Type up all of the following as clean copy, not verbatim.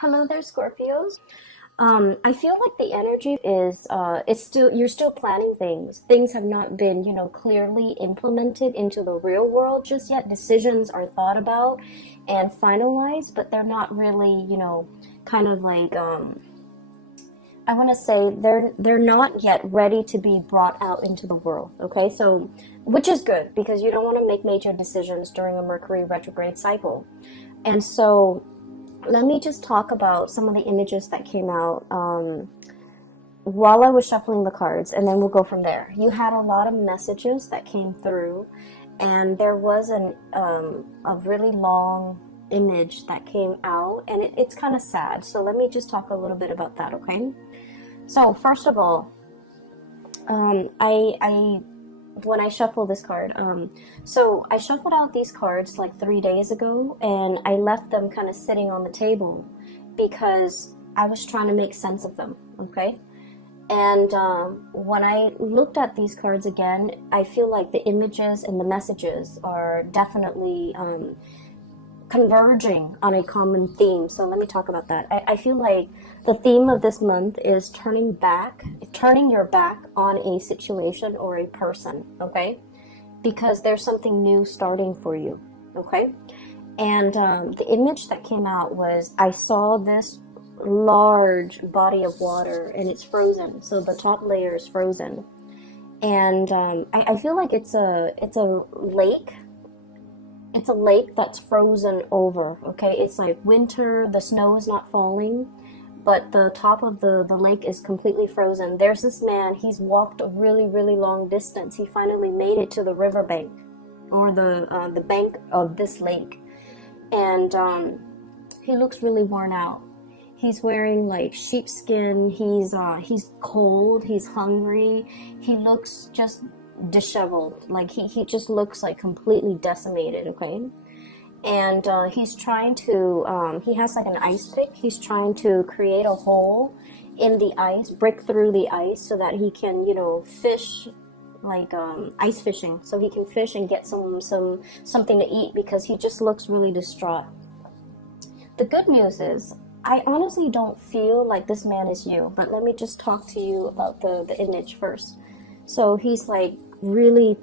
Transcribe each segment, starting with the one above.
Hello there, Scorpios. I feel like the energy is it's still you're still planning things. Things have not been, clearly implemented into the real world just yet. Decisions are thought about and finalized, but they're not really, kind of like I want to say they're not yet ready to be brought out into the world. Okay, so which is good because you don't want to make major decisions during a Mercury retrograde cycle, and so let me just talk about some of the images that came out while I was shuffling the cards, and then we'll go from there. You had a lot of messages that came through, and there was a really long image that came out, and it's kind of sad. So let me just talk a little bit about that, okay? So first of all, I when I shuffle this card, so I shuffled out these cards like 3 days ago, and I left them kind of sitting on the table because I was trying to make sense of them, okay? And when I looked at these cards again, I feel like the images and the messages are definitely converging on a common theme. So let me talk about that. I feel like the theme of this month is turning your back on a situation or a person, okay? Because there's something new starting for you, okay? And the image that came out was I saw this large body of water and it's frozen. So the top layer is frozen. And I feel like it's a lake. It's a lake that's frozen over, okay? It's like winter, the snow is not falling, but the top of the lake is completely frozen. There's this man, he's walked a really, really long distance. He finally made it to the riverbank, or the bank of this lake. And he looks really worn out. He's wearing like sheepskin, he's cold, he's hungry, he looks just disheveled, like he just looks like completely decimated, okay? And he's trying to he has like an ice pick. He's trying to create a hole in the ice, break through the ice so that he can fish, like ice fishing, so he can fish and get something to eat because he just looks really distraught. The good news is I honestly don't feel like this man is you, but let me just talk to you about the image first. So he's like really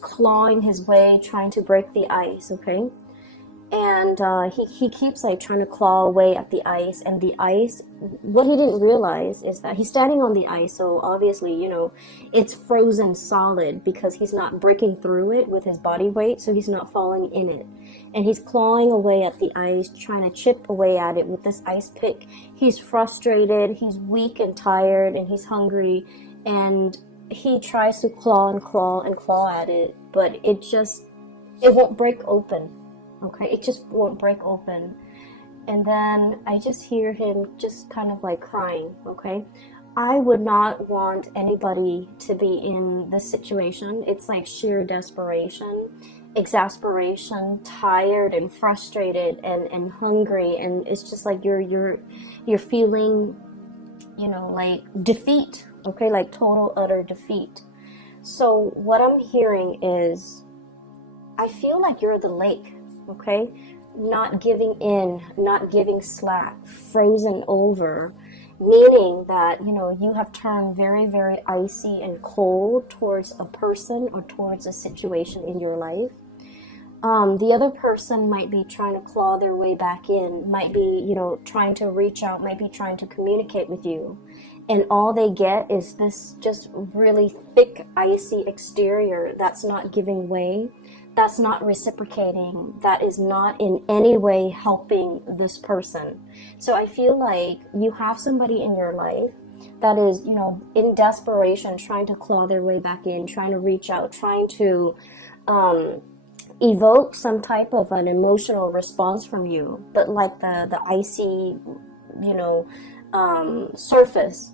clawing his way, trying to break the ice, okay? And he keeps like trying to claw away at the ice, and the ice, what he didn't realize is that he's standing on the ice, so obviously, it's frozen solid because he's not breaking through it with his body weight, so he's not falling in it. And he's clawing away at the ice, trying to chip away at it with this ice pick. He's frustrated, he's weak and tired, and he's hungry, and he tries to claw and claw and claw at it, but it won't break open. Okay, it just won't break open. And then I just hear him just kind of like crying, okay? I would not want anybody to be in this situation. It's like sheer desperation, exasperation, tired and frustrated and hungry, and it's just like you're feeling, like defeat, okay? Like total utter defeat. So what I'm hearing is I feel like you're the lake, okay? Not giving in, not giving slack, frozen over, meaning that, you have turned very, very icy and cold towards a person or towards a situation in your life. The other person might be trying to claw their way back in, might be, trying to reach out, might be trying to communicate with you. And all they get is this just really thick, icy exterior that's not giving way, that's not reciprocating, that is not in any way helping this person. So I feel like you have somebody in your life that is, in desperation, trying to claw their way back in, trying to reach out, trying to evoke some type of an emotional response from you. But like the icy, surface,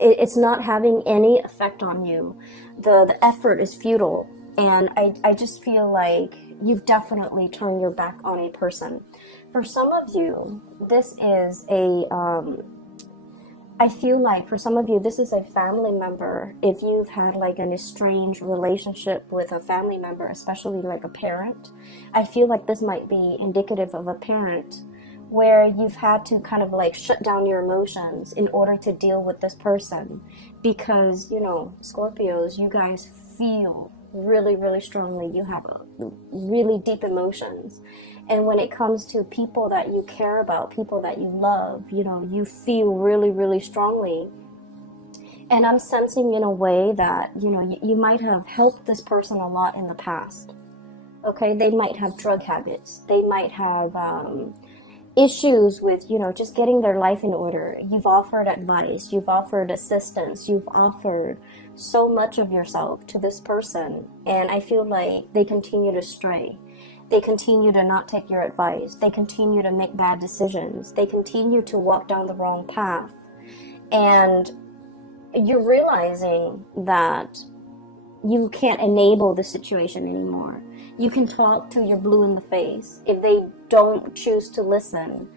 it's not having any effect on you. The effort is futile. And I just feel like you've definitely turned your back on a person. For some of you, this is I feel like for some of you, this is a family member. If you've had like an estranged relationship with a family member, especially like a parent, I feel like this might be indicative of a parent where you've had to kind of like shut down your emotions in order to deal with this person, because, you know, Scorpios, you guys feel really, really strongly. You have really deep emotions. And when it comes to people that you care about, people that you love, you know, you feel really, really strongly. And I'm sensing in a way that, you know, you might have helped this person a lot in the past. Okay, they might have drug habits. They might have issues with, you know, just getting their life in order. You've offered advice. You've offered assistance. You've offered so much of yourself to this person. And I feel like they continue to stray. They continue to not take your advice. They continue to make bad decisions. They continue to walk down the wrong path. And you're realizing that you can't enable the situation anymore. You can talk till you're blue in the face. If they don't choose to listen,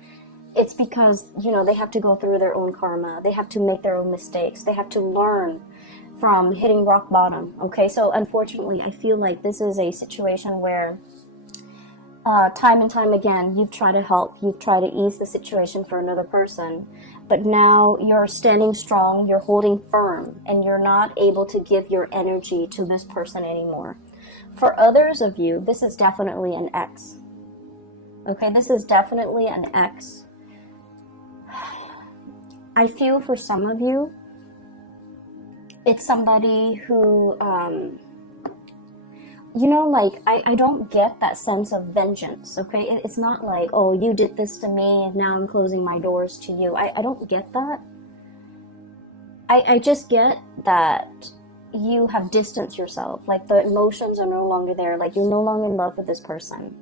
it's because, you know, they have to go through their own karma. They have to make their own mistakes. They have to learn from hitting rock bottom. Okay, so unfortunately, I feel like this is a situation where time and time again, you've tried to help, you've tried to ease the situation for another person, but now you're standing strong, you're holding firm, and you're not able to give your energy to this person anymore. For others of you, this is definitely an ex. Okay, this is definitely an ex. I feel for some of you, it's somebody who, you know, like, I don't get that sense of vengeance, okay? It's not like, oh, you did this to me, and now I'm closing my doors to you. I don't get that. I just get that you have distanced yourself. Like, the emotions are no longer there. Like, you're no longer in love with this person.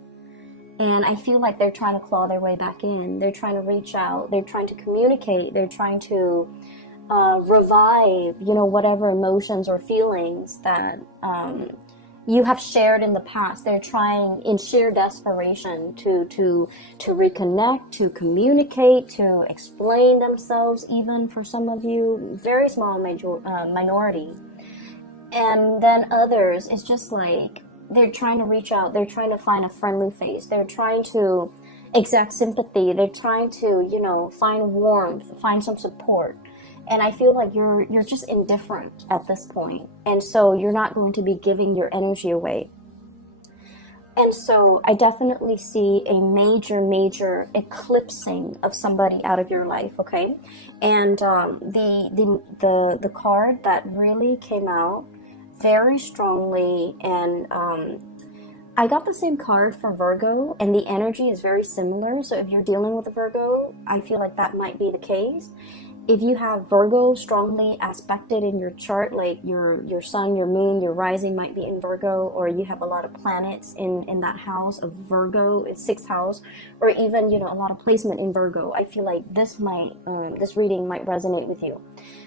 And I feel like they're trying to claw their way back in. They're trying to reach out. They're trying to communicate. They're trying to revive, you know, whatever emotions or feelings that you have shared in the past. They're trying in sheer desperation to reconnect, to communicate, to explain themselves, even for some of you, very small minority. And then others, it's just like they're trying to reach out, they're trying to find a friendly face, they're trying to exact sympathy, they're trying to, you know, find warmth, find some support. And I feel like you're just indifferent at this point. And so you're not going to be giving your energy away. And so I definitely see a major eclipsing of somebody out of your life, okay? And the card that really came out very strongly, and I got the same card for Virgo, and the energy is very similar. So if you're dealing with a Virgo, I feel like that might be the case. If you have Virgo strongly aspected in your chart, like your sun, your moon, your rising might be in Virgo, or you have a lot of planets in that house of Virgo, it's 6th house, or even, you know, a lot of placement in Virgo, I feel like this reading might resonate with you.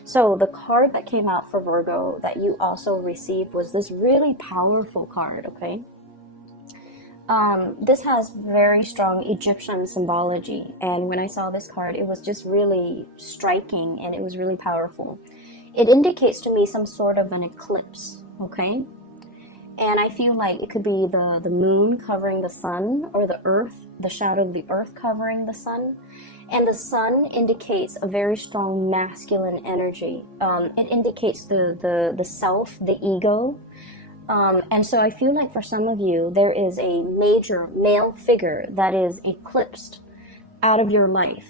So the card that came out for Virgo that you also received was this really powerful card, okay? This has very strong Egyptian symbology, and when I saw this card, it was just really striking, and it was really powerful. It indicates to me some sort of an eclipse, okay? And I feel like it could be the moon covering the sun, or the earth, the shadow of the earth covering the sun. And the sun indicates a very strong masculine energy. It indicates the self, the ego. And so I feel like for some of you, there is a major male figure that is eclipsed out of your life.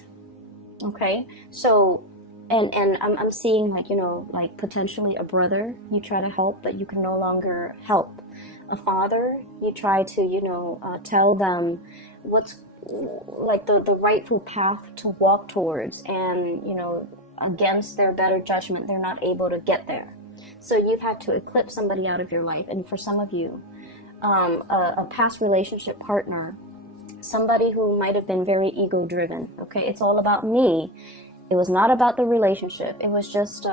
Okay? So, and I'm seeing, like, you know, like potentially a brother you try to help, but you can no longer help. A father, you try to, you know, tell them what's like the rightful path to walk towards, and, you know, against their better judgment, they're not able to get there. So you've had to eclipse somebody out of your life. And for some of you, a past relationship partner, somebody who might have been very ego-driven, okay? It's all about me. It was not about the relationship. It was just,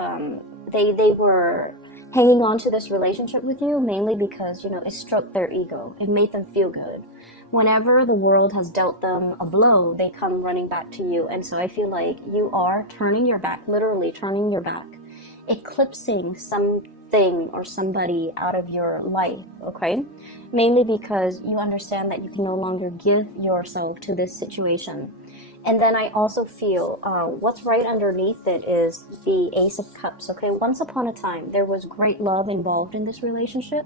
they were hanging on to this relationship with you mainly because, you know, it stroked their ego. It made them feel good. Whenever the world has dealt them a blow, they come running back to you. And so I feel like you are turning your back, literally turning your back, eclipsing some thing or somebody out of your life, okay? Mainly because you understand that you can no longer give yourself to this situation. And then I also feel what's right underneath it is the Ace of Cups, okay? Once upon a time, there was great love involved in this relationship.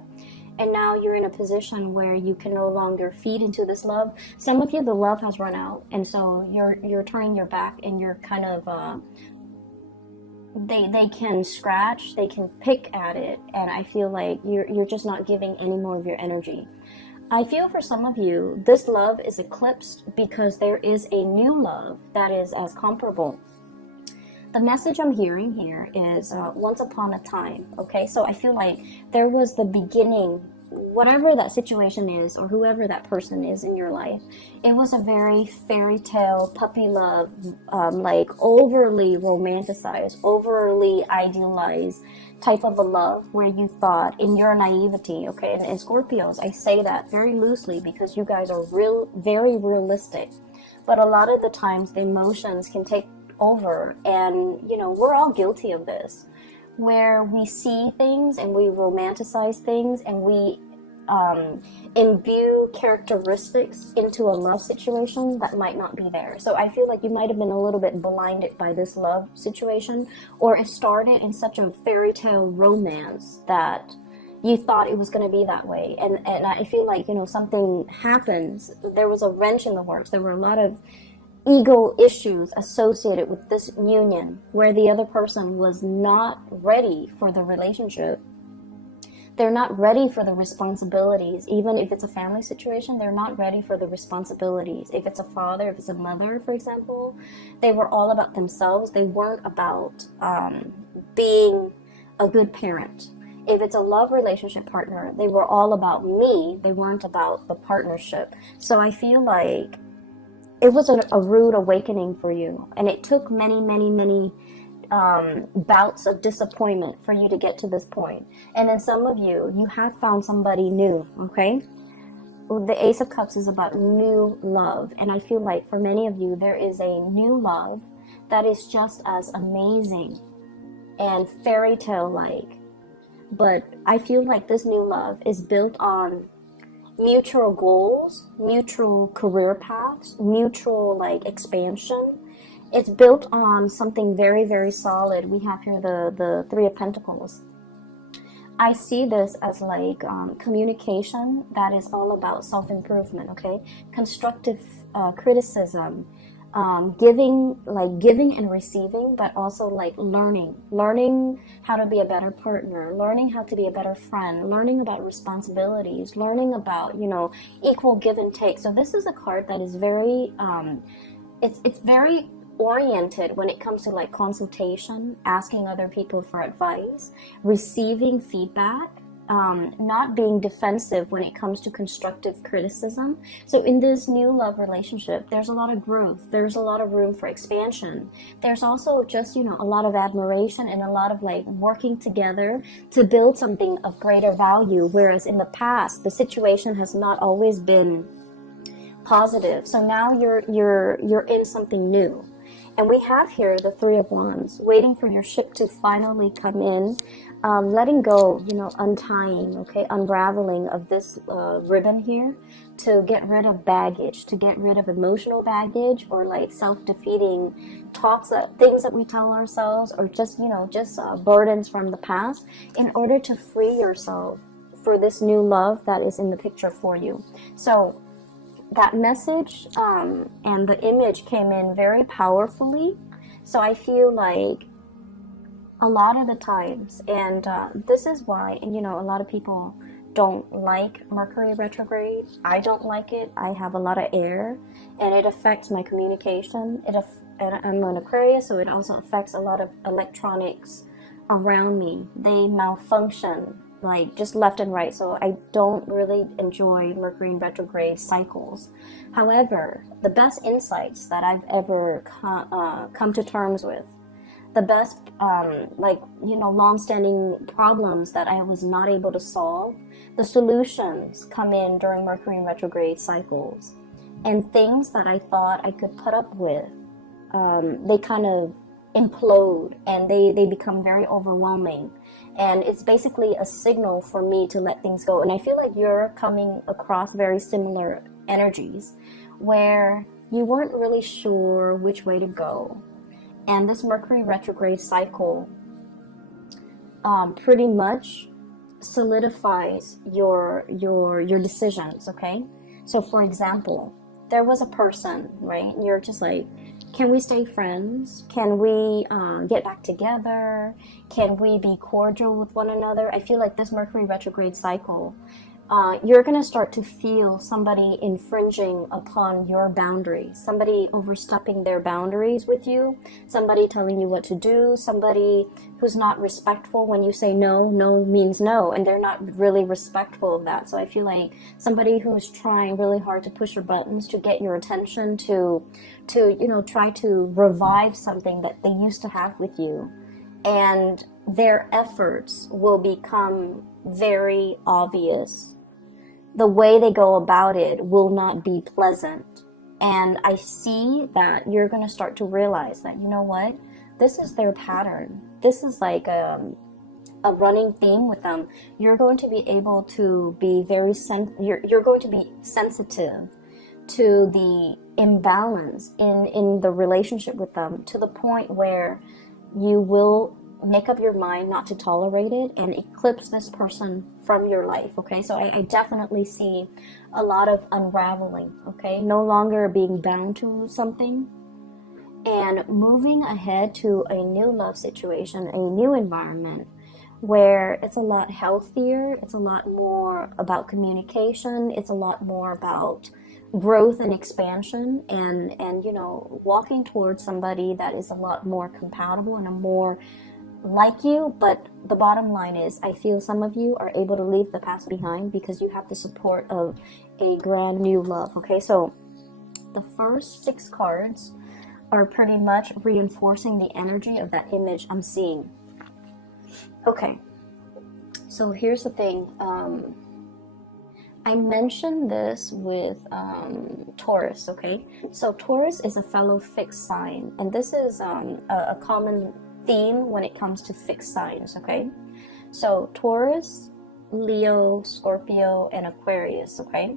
And now you're in a position where you can no longer feed into this love. Some of you, the love has run out. And so you're turning your back and you're kind of, they can scratch, they can pick at it. And I feel like you're just not giving any more of your energy. I feel for some of you, this love is eclipsed because there is a new love that is as comparable. The message I'm hearing here is once upon a time, okay? So I feel like there was the beginning, whatever that situation is or whoever that person is in your life, it was a very fairy tale, puppy love, like overly romanticized, overly idealized type of a love where you thought in your naivety, okay? And Scorpios, I say that very loosely because you guys are very realistic. But a lot of the times the emotions can take over, and you know, we're all guilty of this, where we see things and we romanticize things and we imbue characteristics into a love situation that might not be there. So I feel like you might have been a little bit blinded by this love situation, or it started in such a fairy tale romance that you thought it was going to be that way. And I feel like, you know, something happens. There was a wrench in the works. There were a lot of ego issues associated with this union where the other person was not ready for the relationship. They're not ready for the responsibilities. Even if it's a family situation, they're not ready for the responsibilities. If it's a father, if it's a mother, for example, they were all about themselves. They weren't about being a good parent. If it's a love relationship partner, they were all about me. They weren't about the partnership. So I feel like it was a rude awakening for you. And it took many bouts of disappointment for you to get to this point. And then some of you have found somebody new, okay? The Ace of Cups is about new love. And I feel like for many of you, there is a new love that is just as amazing and fairy tale-like. But I feel like this new love is built on mutual goals, mutual career paths, mutual like expansion. It's built on something very solid. We have here the Three of Pentacles. I see this as like communication that is all about self-improvement, okay? Constructive criticism, giving and receiving, but also like learning how to be a better partner, learning how to be a better friend, learning about responsibilities, learning about, you know, equal give and take. So this is a card that is very, it's very oriented when it comes to like consultation, asking other people for advice, receiving feedback, not being defensive when it comes to constructive criticism. So in this new love relationship, there's a lot of growth. There's a lot of room for expansion. There's also just, you know, a lot of admiration and a lot of like working together to build something of greater value. Whereas in the past, the situation has not always been positive. So now you're in something new. And we have here the Three of Wands, waiting for your ship to finally come in, letting go, you know, untying, okay, unraveling of this ribbon here to get rid of baggage, to get rid of emotional baggage or like self-defeating talks, things that we tell ourselves, or just, you know, just burdens from the past, in order to free yourself for this new love that is in the picture for you. So that message and the image came in very powerfully. So I feel like a lot of the times, and this is why, you know, a lot of people don't like Mercury retrograde. I don't like it. I have a lot of air and it affects my communication. I'm an Aquarius, so it also affects a lot of electronics around me. They malfunction like just left and right. So I don't really enjoy Mercury in retrograde cycles. However, the best insights that I've ever come to terms with, the best, like, you know, long-standing problems that I was not able to solve, the solutions come in during Mercury in retrograde cycles. And things that I thought I could put up with, they kind of implode, and they become very overwhelming. And it's basically a signal for me to let things go. And I feel like you're coming across very similar energies where you weren't really sure which way to go. And this Mercury retrograde cycle pretty much solidifies your decisions, okay? So for example, there was a person, right? You're just like, can we stay friends? Can we get back together? Can we be cordial with one another? I feel like this Mercury retrograde cycle, you're going to start to feel somebody infringing upon your boundaries, somebody overstepping their boundaries with you, somebody telling you what to do, somebody who's not respectful when you say no. No means no, and they're not really respectful of that. So I feel like somebody who's trying really hard to push your buttons, to get your attention, to try to revive something that they used to have with you, and their efforts will become very obvious. The way they go about it will not be pleasant. And I see that you're going to start to realize that, you know what, this is their pattern. This is like a running theme with them. You're going to be able to be you're going to be sensitive to the imbalance in the relationship with them, to the point where you will make up your mind not to tolerate it and eclipse this person from your life, okay? So I definitely see a lot of unraveling, okay? No longer being bound to something and moving ahead to a new love situation, a new environment where it's a lot healthier, it's a lot more about communication, it's a lot more about growth and expansion, and walking towards somebody that is a lot more compatible and a more like you. But the bottom line is, I feel some of you are able to leave the past behind because you have the support of a brand new love, okay? So the first 6 cards are pretty much reinforcing the energy of that image I'm seeing. Okay, so here's the thing. I mentioned this with Taurus, okay? So Taurus is a fellow fixed sign, and this is a common theme when it comes to fixed signs, okay? So Taurus, Leo, Scorpio, and Aquarius, okay?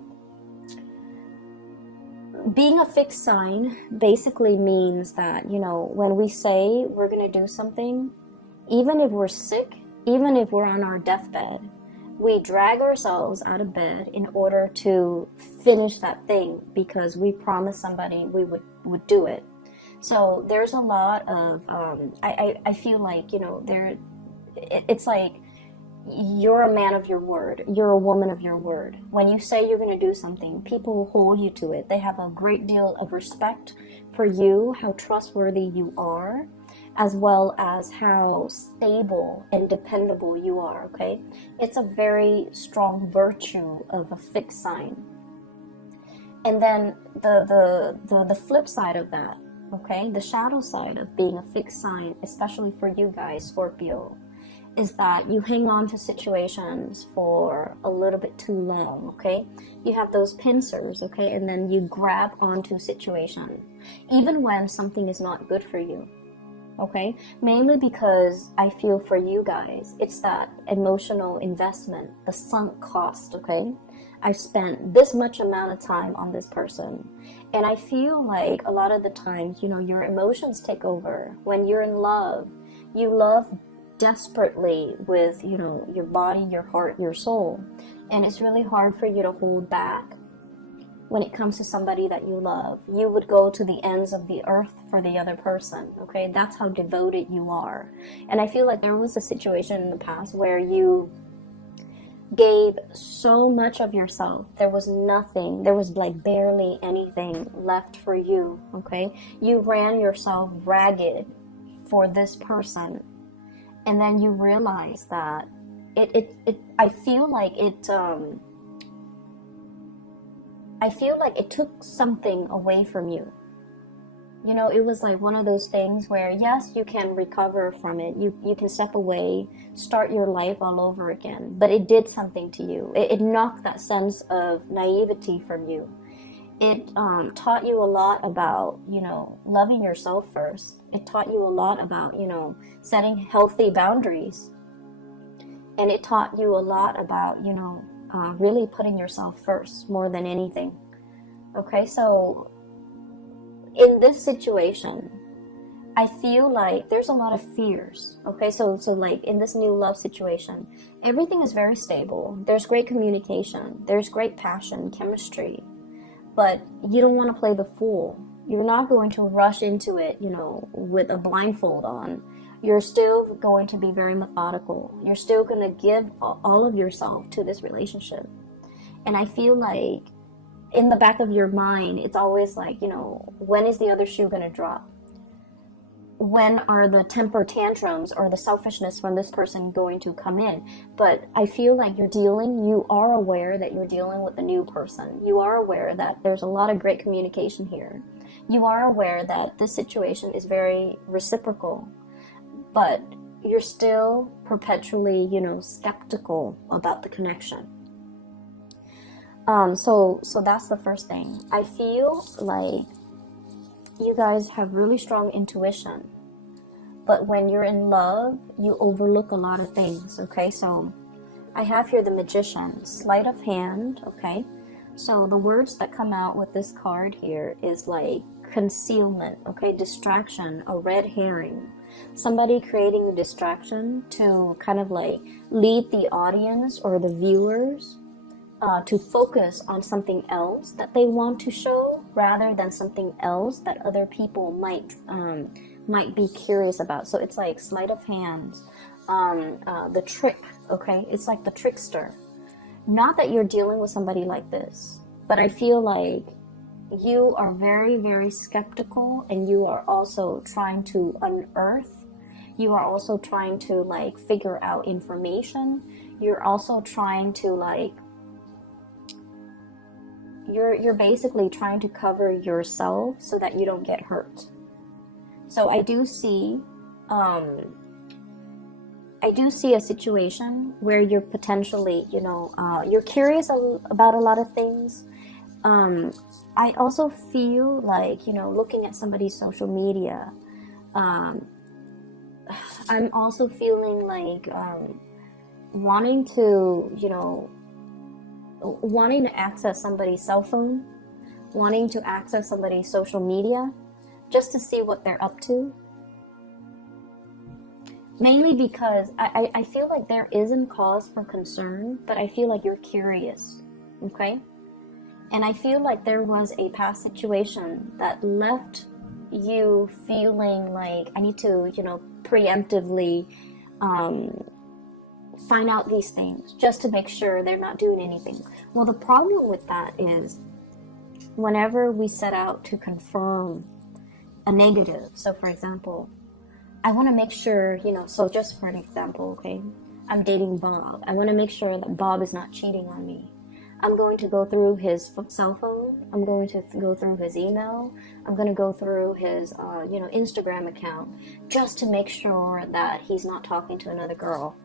Being a fixed sign basically means that, when we say we're going to do something, even if we're sick, even if we're on our deathbed, we drag ourselves out of bed in order to finish that thing because we promised somebody we would do it. So there's a lot of, I feel like, it's like you're a man of your word. You're a woman of your word. When you say you're going to do something, people will hold you to it. They have a great deal of respect for you, how trustworthy you are, as well as how stable and dependable you are, okay? It's a very strong virtue of a fixed sign. And then the flip side of that, okay, the shadow side of being a fixed sign, especially for you guys, Scorpio, is that you hang on to situations for a little bit too long, okay? You have those pincers, okay, and then you grab onto a situation, even when something is not good for you. Okay, mainly because I feel for you guys, it's that emotional investment, the sunk cost, okay? I've spent this much amount of time on this person. And I feel like a lot of the times, your emotions take over. When you're in love, you love desperately with, your body, your heart, your soul. And it's really hard for you to hold back. When it comes to somebody that you love, you would go to the ends of the earth for the other person, okay? That's how devoted you are. And I feel like there was a situation in the past where you gave so much of yourself. There was nothing, there was like barely anything left for you, okay? You ran yourself ragged for this person. And then you realize that I feel like it took something away from you. It was like one of those things where, yes, you can recover from it. You can step away, start your life all over again. But it did something to you. It knocked that sense of naivety from you. It taught you a lot about, loving yourself first. It taught you a lot about, setting healthy boundaries. And it taught you a lot about, really putting yourself first more than anything. Okay, so in this situation, I feel like there's a lot of fears. Okay, so like in this new love situation, everything is very stable. There's great communication. There's great passion, chemistry. But you don't want to play the fool. You're not going to rush into it, with a blindfold on. You're still going to be very methodical. You're still going to give all of yourself to this relationship. And I feel like in the back of your mind, it's always like, when is the other shoe going to drop? When are the temper tantrums or the selfishness from this person going to come in? But I feel like you are aware that you're dealing with a new person. You are aware that there's a lot of great communication here. You are aware that this situation is very reciprocal, but you're still perpetually, skeptical about the connection. So that's the first thing. I feel like you guys have really strong intuition, but when you're in love, you overlook a lot of things. Okay, so I have here the Magician, sleight of hand. Okay, so the words that come out with this card here is like concealment, okay, distraction, a red herring, somebody creating a distraction to kind of like lead the audience or the viewers to focus on something else that they want to show rather than something else that other people might be curious about. So it's like sleight of hands, the trick, okay? It's like the trickster. Not that you're dealing with somebody like this, but I feel like you are very, very skeptical, and you are also trying to unearth. You are also trying to like figure out information. You're also trying to like you're basically trying to cover yourself so that you don't get hurt. So I do see a situation where you're potentially, you're curious about a lot of things. I also feel like, looking at somebody's social media, I'm also feeling like wanting to access somebody's cell phone, wanting to access somebody's social media, just to see what they're up to. Mainly because I feel like there isn't cause for concern, but I feel like you're curious, okay? And I feel like there was a past situation that left you feeling like I need to, preemptively find out these things just to make sure they're not doing anything. Well, the problem with that is whenever we set out to confirm a negative, so for example, I want to make sure, so just for an example, okay, I'm dating Bob. I want to make sure that Bob is not cheating on me. I'm going to go through his cell phone. I'm going to go through his email. I'm going to go through his, Instagram account just to make sure that he's not talking to another girl.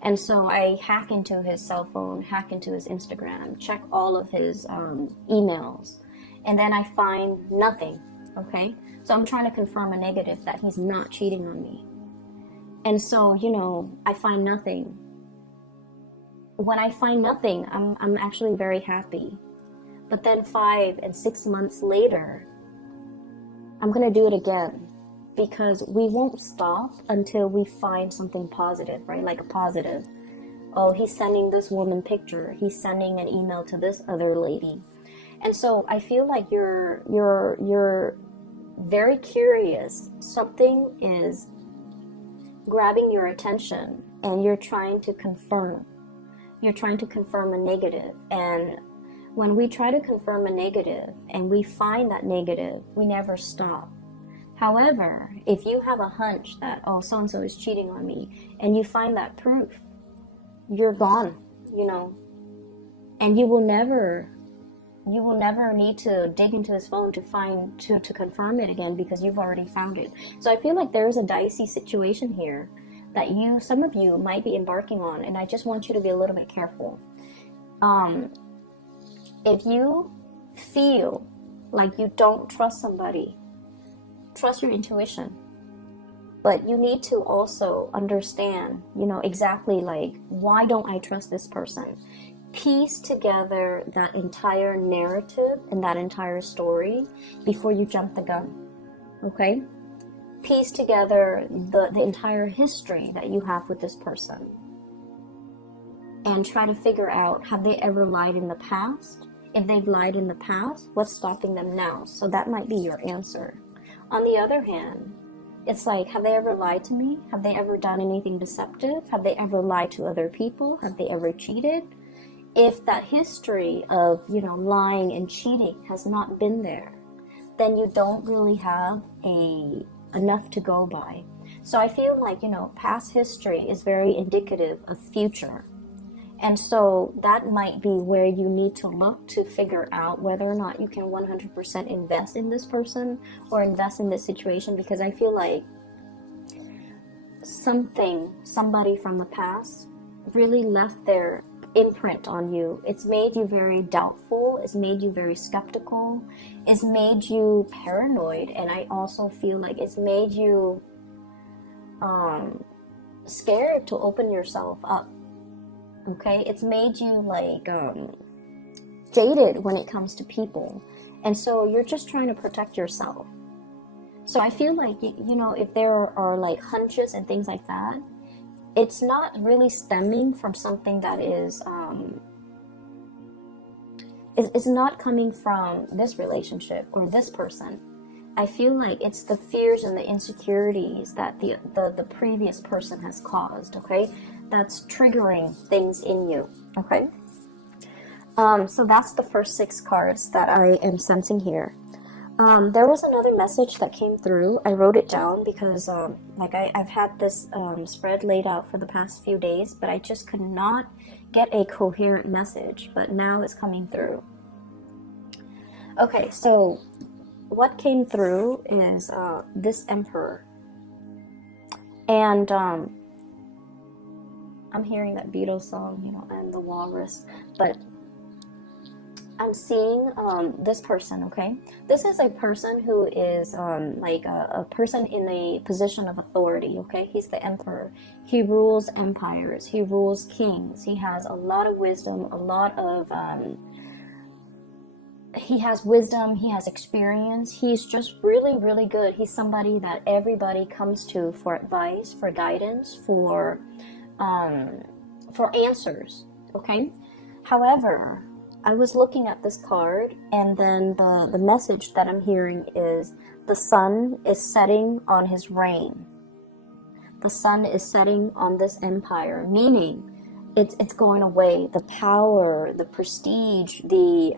And so I hack into his cell phone, hack into his Instagram, check all of his emails, and then I find nothing, okay? So I'm trying to confirm a negative that he's not cheating on me. And so, I find nothing. When I find nothing, I'm actually very happy. But then 5 and 6 months later, I'm going to do it again. Because we won't stop until we find something positive, right? Like a positive. Oh, he's sending this woman picture. He's sending an email to this other lady. And so I feel like you're very curious. Something is grabbing your attention and you're trying to confirm. You're trying to confirm a negative. And when we try to confirm a negative and we find that negative, we never stop. However, if you have a hunch that, oh, so-and-so is cheating on me, and you find that proof, you're gone, and you will never need to dig into his phone to confirm it again, because you've already found it. So I feel like there's a dicey situation here that some of you might be embarking on, and I just want you to be a little bit careful. If you feel like you don't trust somebody, trust your intuition. But you need to also understand, exactly like, why don't I trust this person? Piece together that entire narrative and that entire story before you jump the gun, okay? Piece together the entire history that you have with this person. And try to figure out, have they ever lied in the past? If they've lied in the past, what's stopping them now? So that might be your answer. On the other hand, it's like, have they ever lied to me? Have they ever done anything deceptive? Have they ever lied to other people? Have they ever cheated? If that history of, lying and cheating has not been there, then you don't really have enough to go by. So I feel like, past history is very indicative of future. And so that might be where you need to look to figure out whether or not you can 100% invest in this person or invest in this situation, because I feel like somebody from the past really left their imprint on you. It's made you very doubtful. It's made you very skeptical. It's made you paranoid. And I also feel like it's made you scared to open yourself up. Okay, it's made you like jaded when it comes to people, and so you're just trying to protect yourself. So I feel like, if there are like hunches and things like that, it's not really stemming from something that is it's not coming from this relationship or this person. I feel like it's the fears and the insecurities that the previous person has caused, okay? That's triggering things in you, okay? So that's the first 6 cards that I am sensing here. There was another message that came through. I wrote it down because I've had this spread laid out for the past few days, but I just could not get a coherent message, but now it's coming through. Okay, so what came through is this Emperor. And I'm hearing that Beatles song, and the Walrus, but I'm seeing this person, okay? This is a person who is like a person in a position of authority, okay? He's the Emperor. He rules empires. He rules kings. He has a lot of wisdom, he has wisdom, he has experience. He's just really, really good. He's somebody that everybody comes to for advice, for guidance, for answers, okay? However, I was looking at this card, and then the message that I'm hearing is the sun is setting on his reign. The sun is setting on this empire, meaning it's going away. The power, the prestige, the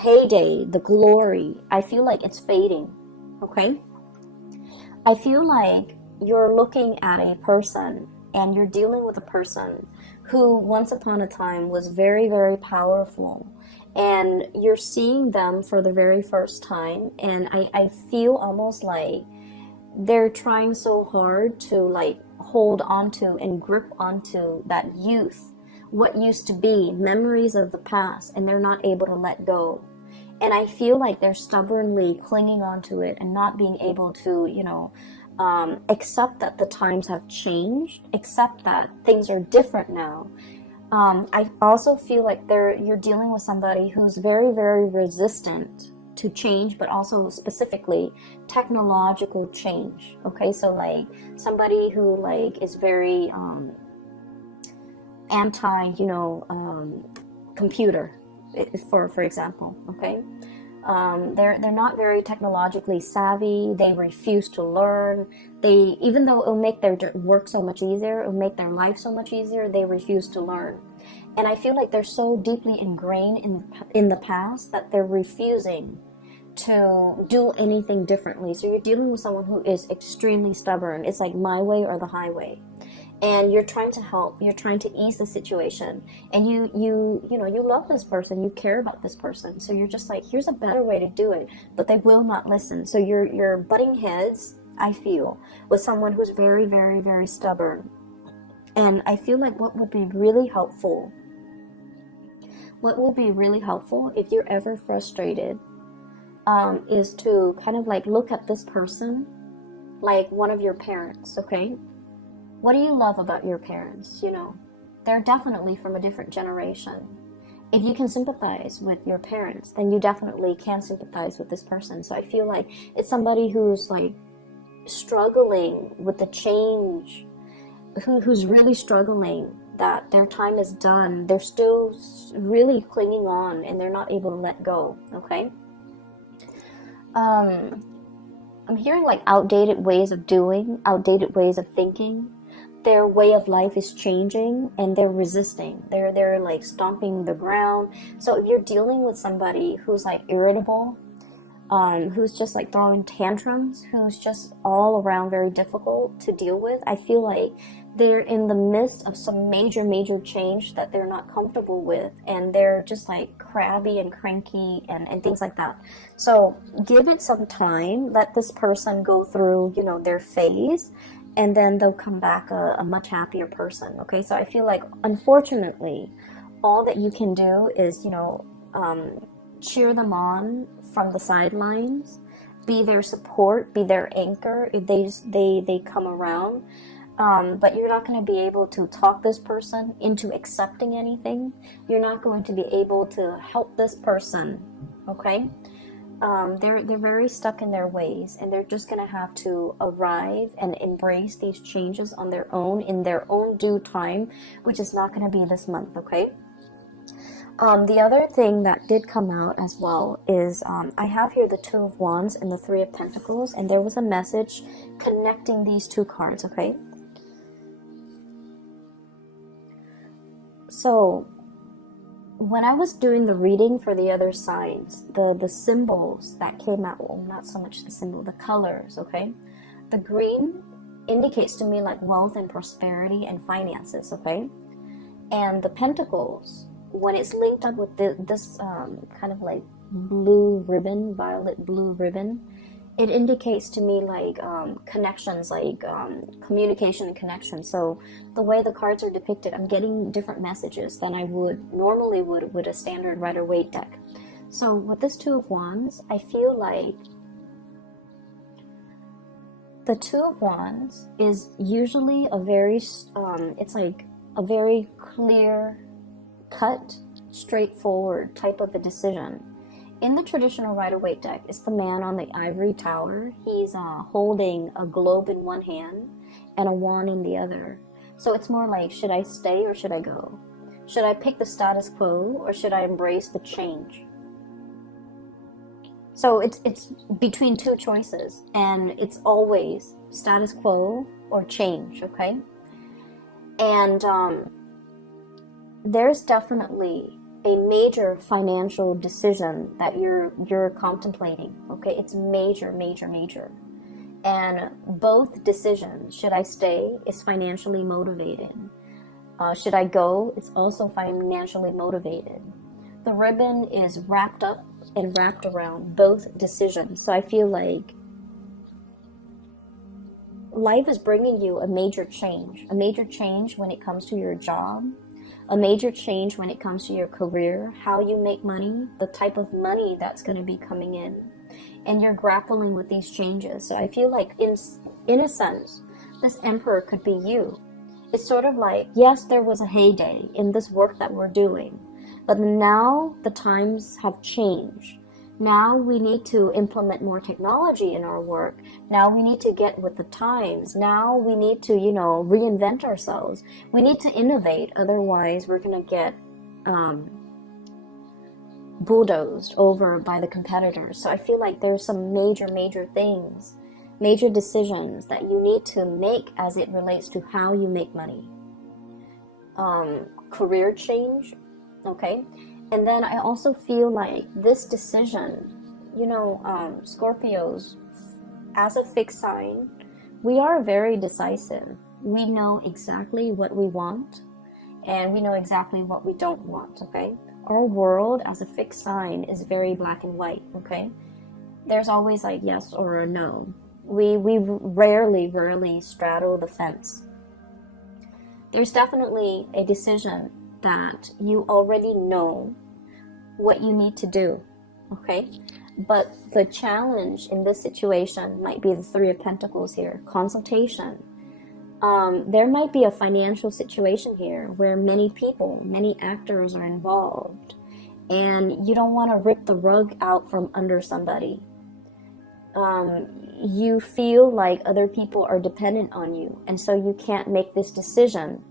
heyday, the glory, I feel like it's fading, okay? I feel like you're looking at a person and you're dealing with a person who once upon a time was very, very powerful, and you're seeing them for the very first time, and I feel almost like they're trying so hard to like hold onto and grip onto that youth, what used to be, memories of the past, and they're not able to let go. And I feel like they're stubbornly clinging onto it and not being able to, accept that the times have changed, accept that things are different now. I also feel like you're dealing with somebody who's very, very resistant to change, but also specifically technological change. Okay, so like somebody who like is very anti, computer, for example. Okay, they're not very technologically savvy. They refuse to learn. Even though it'll make their work so much easier, it'll make their life so much easier, they refuse to learn. And I feel like they're so deeply ingrained in the past that they're refusing to do anything differently. So you're dealing with someone who is extremely stubborn. It's like my way or the highway. And you're trying to help, you're trying to ease the situation, and you love this person, you care about this person, so you're just like, here's a better way to do it, but they will not listen. So you're butting heads, I feel, with someone who's very, very, very stubborn. And I feel like what would be really helpful what will be really helpful if you're ever frustrated is to kind of like look at this person like one of your parents, okay? What do you love about your parents? You know, they're definitely from a different generation. If you can sympathize with your parents, then you definitely can sympathize with this person. So I feel like it's somebody who's like struggling with the change, who's really struggling that their time is done. They're still really clinging on and they're not able to let go, okay? I'm hearing like outdated ways of doing, outdated ways of thinking. Their way of life is changing and they're resisting. They're like stomping the ground. So if you're dealing with somebody who's like irritable, who's just like throwing tantrums, who's just all around very difficult to deal with, I feel like they're in the midst of some major change that they're not comfortable with, and they're just like crabby and cranky and things like that. So give it some time, let this person go through, you know, their phase, and then they'll come back a much happier person, okay? So I feel like, unfortunately, all that you can do is, you know, cheer them on from the sidelines, be their support, be their anchor if they come around. But you're not going to be able to talk this person into accepting anything. You're not going to be able to help this person, okay? They're very stuck in their ways, and they're just going to have to arrive and embrace these changes on their own in their own due time, which is not going to be this month, okay? The other thing that did come out as well is I have here the Two of Wands and the Three of Pentacles, and there was a message connecting these two cards, okay? So when I was doing the reading for the other signs, the symbols that came out, well, not so much the symbol, the colors, okay? The green indicates to me like wealth and prosperity and finances, okay? And the pentacles, when it's linked up with this kind of like blue ribbon, violet blue ribbon, it indicates to me like connections, like communication and connection. So the way the cards are depicted, I'm getting different messages than I would normally would with a standard Rider-Waite deck. So with this Two of Wands, I feel like the Two of Wands is usually a very, it's like a very clear cut, straightforward type of a decision. In the traditional Rider-Waite deck, it's the man on the ivory tower. He's holding a globe in one hand and a wand in the other. So it's more like, should I stay or should I go? Should I pick the status quo or should I embrace the change? So it's between two choices, and it's always status quo or change, okay? And there's definitely a major financial decision that you're contemplating, okay? It's major. And both decisions, should I stay, is financially motivated. Should I go, it's also financially motivated. The ribbon is wrapped up and wrapped around both decisions. So I feel like life is bringing you a major change when it comes to your job, a major change when it comes to your career, how you make money, the type of money that's going to be coming in. And you're grappling with these changes. So I feel like in a sense, this Emperor could be you. It's sort of like, yes, there was a heyday in this work that we're doing, but now the times have changed. Now we need to implement more technology in our work. Now we need to get with the times. Now we need to, reinvent ourselves. We need to innovate. Otherwise, we're going to get bulldozed over by the competitors. So I feel like there's some major things, major decisions that you need to make as it relates to how you make money. Career change, okay? And then I also feel like this decision, Scorpios, as a fixed sign, we are very decisive. We know exactly what we want, and we know exactly what we don't want, okay? Our world as a fixed sign is very black and white, okay? There's always like yes or a no. We rarely straddle the fence. There's definitely a decision that you already know what you need to do, okay? But the challenge in this situation might be the Three of Pentacles here, consultation. There might be a financial situation here where many people, many actors are involved, and you don't want to rip the rug out from under somebody. You feel like other people are dependent on you, and so you can't make this decision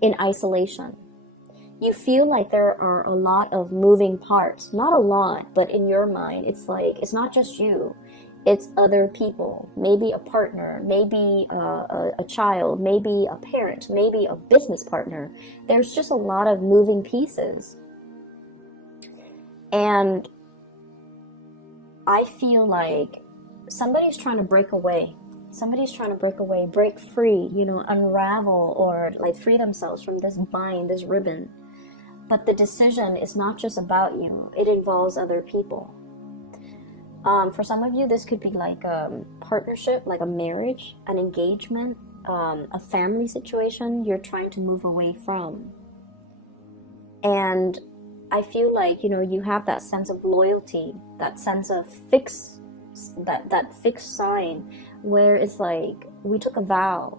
in isolation. You feel like there are a lot of moving parts. Not a lot, but in your mind, it's like, it's not just you. It's other people, maybe a partner, maybe a child, maybe a parent, maybe a business partner. There's just a lot of moving pieces. And I feel like somebody's trying to break away. Somebody's trying to break away, break free, you know, unravel, or like free themselves from this bind, this ribbon. But the decision is not just about you. It involves other people. For some of you, this could be like a partnership, like a marriage, an engagement, a family situation you're trying to move away from. And I feel like, you know, you have that sense of loyalty, that sense of that fixed sign where it's like, we took a vow,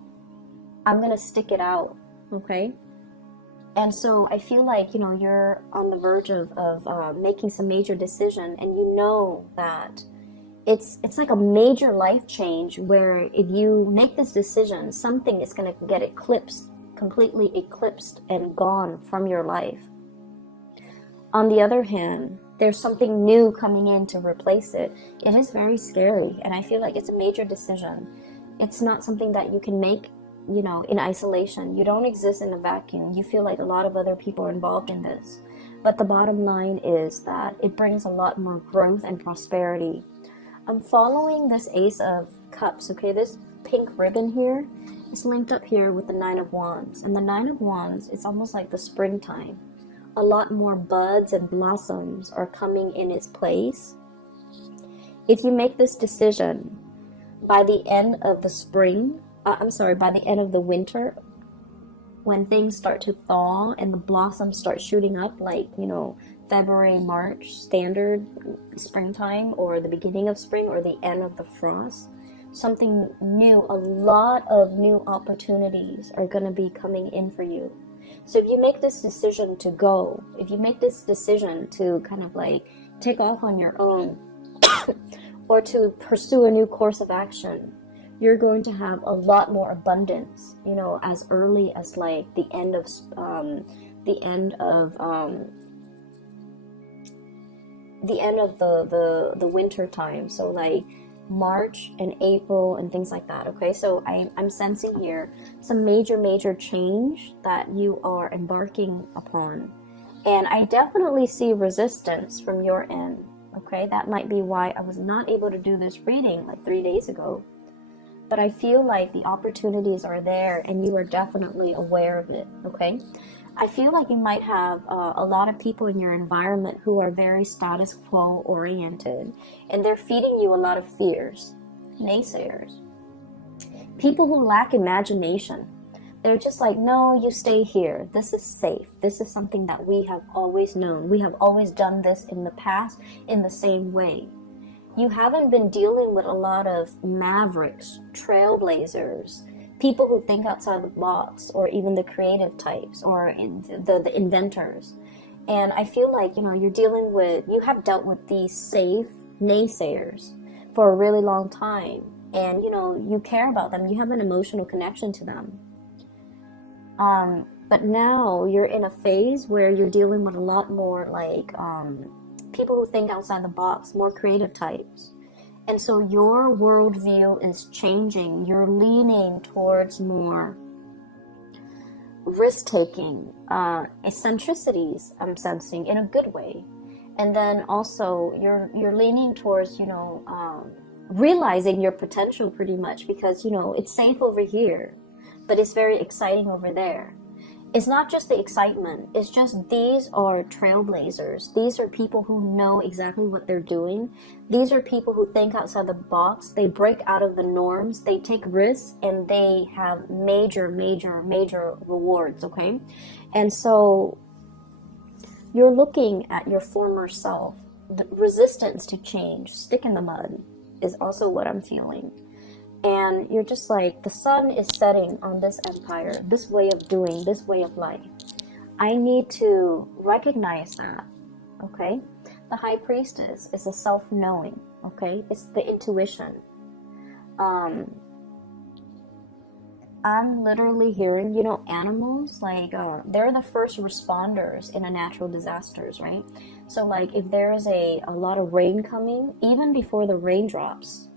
I'm going to stick it out, okay? And so I feel like, you know, you're on the verge of making some major decision, and you know that it's like a major life change where if you make this decision, something is going to get eclipsed, completely eclipsed and gone from your life. On the other hand, there's something new coming in to replace it. It is very scary, and I feel like it's a major decision. It's not something that you can make, you know, in isolation. You don't exist in a vacuum. You feel like a lot of other people are involved in this. But the bottom line is that it brings a lot more growth and prosperity. I'm following this Ace of Cups, okay? This pink ribbon here is linked up here with the Nine of Wands. And the Nine of Wands, it's almost like the springtime. A lot more buds and blossoms are coming in its place. If you make this decision by the end of the spring, by the end of the winter, when things start to thaw and the blossoms start shooting up, like, you know, February, March, standard springtime, or the beginning of spring, or the end of the frost, something new, a lot of new opportunities are going to be coming in for you. So if you make this decision to go, if you make this decision to kind of like take off on your own, or to pursue a new course of action, you're going to have a lot more abundance, you know, as early as like the end of the winter time. So like March and April and things like that. Okay, so I'm sensing here some major change that you are embarking upon, and I definitely see resistance from your end. Okay, that might be why I was not able to do this reading like 3 days ago, but I feel like the opportunities are there and you are definitely aware of it. Okay, I feel like you might have a lot of people in your environment who are very status quo oriented, and they're feeding you a lot of fears. Naysayers. People who lack imagination. They're just like, no, you stay here. This is safe. This is something that we have always known. We have always done this in the past in the same way. You haven't been dealing with a lot of mavericks, trailblazers, people who think outside the box, or even the creative types, or the inventors. And I feel like, you know, you have dealt with these safe naysayers for a really long time. And, you know, you care about them. You have an emotional connection to them. But now you're in a phase where you're dealing with a lot more like people who think outside the box, more creative types. And so your worldview is changing. You're leaning towards more risk-taking, eccentricities, I'm sensing, in a good way. And then also you're leaning towards, you know, realizing your potential pretty much, because, you know, it's safe over here, but it's very exciting over there. It's not just the excitement. It's just these are trailblazers. These are people who know exactly what they're doing. These are people who think outside the box. They break out of the norms. They take risks, and they have major rewards, okay? And so You're looking at your former self. The resistance to change, stick in the mud, is also what I'm feeling. And you're just like, the sun is setting on this empire, this way of doing, this way of life. I need to recognize that, okay? The high priestess is a self-knowing, okay? It's the intuition. I'm literally hearing, you know, animals, like, they're the first responders in a natural disasters, right? So, like, if there is a lot of rain coming, even before the raindrops,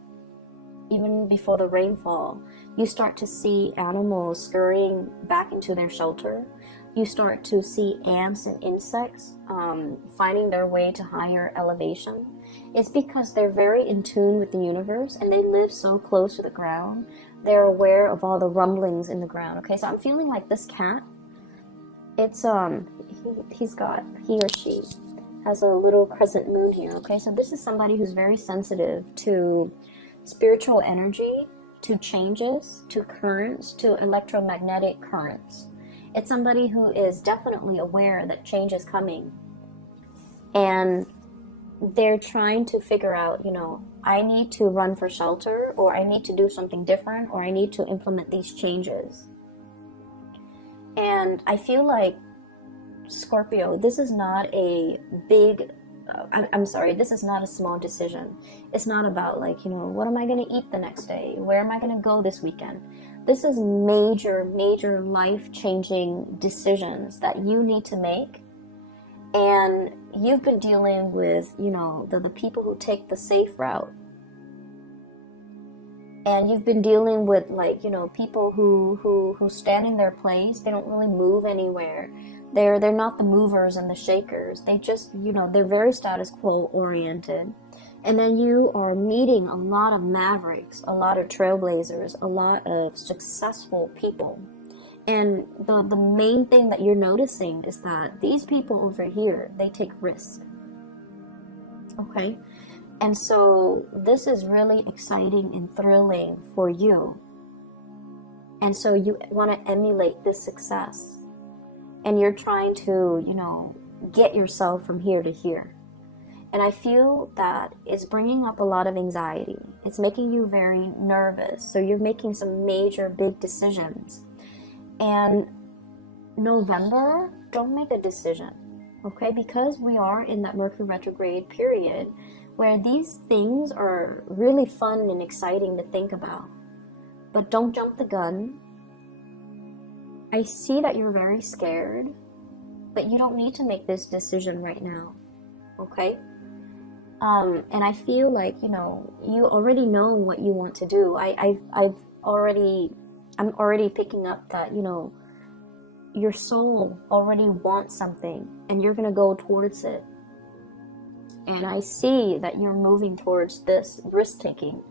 even before the rainfall, you start to see animals scurrying back into their shelter. You start to see ants and insects finding their way to higher elevation. It's because they're very in tune with the universe and they live so close to the ground. They're aware of all the rumblings in the ground. Okay, so I'm feeling like this cat, it's he or she has a little crescent moon here. Okay, so this is somebody who's very sensitive to spiritual energy, to changes, to currents, to electromagnetic currents. It's somebody who is definitely aware that change is coming. And they're trying to figure out, you know, I need to run for shelter, or I need to do something different, or I need to implement these changes. And I feel like, Scorpio, this is not a big, I'm sorry, this is not a small decision. It's not about, like, you know, what am I going to eat the next day? Where am I going to go this weekend? This is major, major life-changing decisions that you need to make. And you've been dealing with, you know, the people who take the safe route. And you've been dealing with, like, you know, people who stand in their place. They don't really move anywhere. They're not the movers and the shakers. They just, you know, they're very status quo oriented. And then you are meeting a lot of mavericks, a lot of trailblazers, a lot of successful people. And the main thing that you're noticing is that these people over here, they take risks. Okay? And so this is really exciting and thrilling for you. And so you want to emulate this success. And you're trying to, you know, get yourself from here to here. And I feel that it's bringing up a lot of anxiety. It's making you very nervous. So you're making some major big decisions. And November, don't make a decision, okay? Because we are in that Mercury retrograde period where these things are really fun and exciting to think about. But don't jump the gun. I see that you're very scared, but you don't need to make this decision right now, okay? And I feel like, you know, you already know what you want to do. I'm already picking up that, you know, your soul already wants something and you're going to go towards it. And I see that you're moving towards this risk-taking.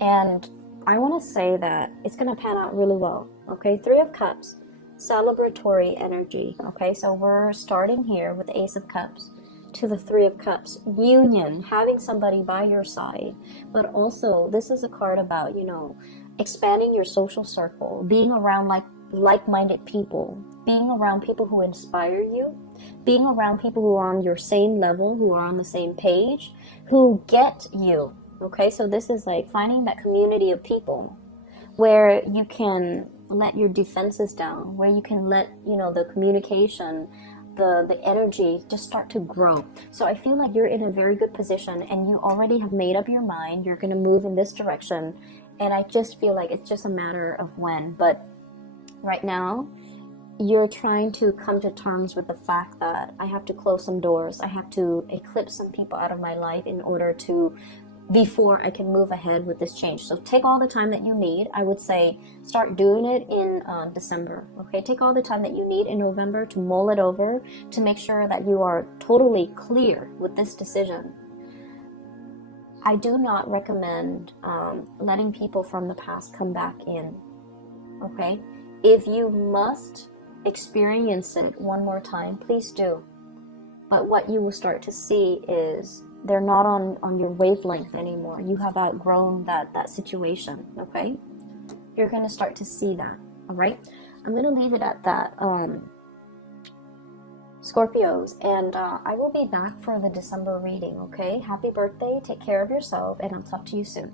And I want to say that it's going to pan out really well, okay? 3 of Cups, celebratory energy, okay? So we're starting here with the Ace of Cups to the 3 of Cups, union, having somebody by your side. But also, this is a card about, you know, expanding your social circle, being around like-minded people, being around people who inspire you, being around people who are on your same level, who are on the same page, who get you, okay? So this is like finding that community of people where you can let your defenses down, where you can let, you know, the communication, the energy just start to grow. So I feel like you're in a very good position and you already have made up your mind. You're going to move in this direction. And I just feel like it's just a matter of when. But right now, you're trying to come to terms with the fact that I have to close some doors. I have to eclipse some people out of my life in order to, before I can move ahead with this change. So take all the time that you need. I would say start doing it in December. Okay, take all the time that you need in November to mull it over, to make sure that you are totally clear with this decision. I do not recommend letting people from the past come back in. Okay, if you must experience it one more time, please do. But what you will start to see is they're not on your wavelength anymore. You have outgrown that situation, okay? You're going to start to see that, all right? I'm going to leave it at that. Scorpios, and I will be back for the December reading, okay? Happy birthday, take care of yourself, and I'll talk to you soon.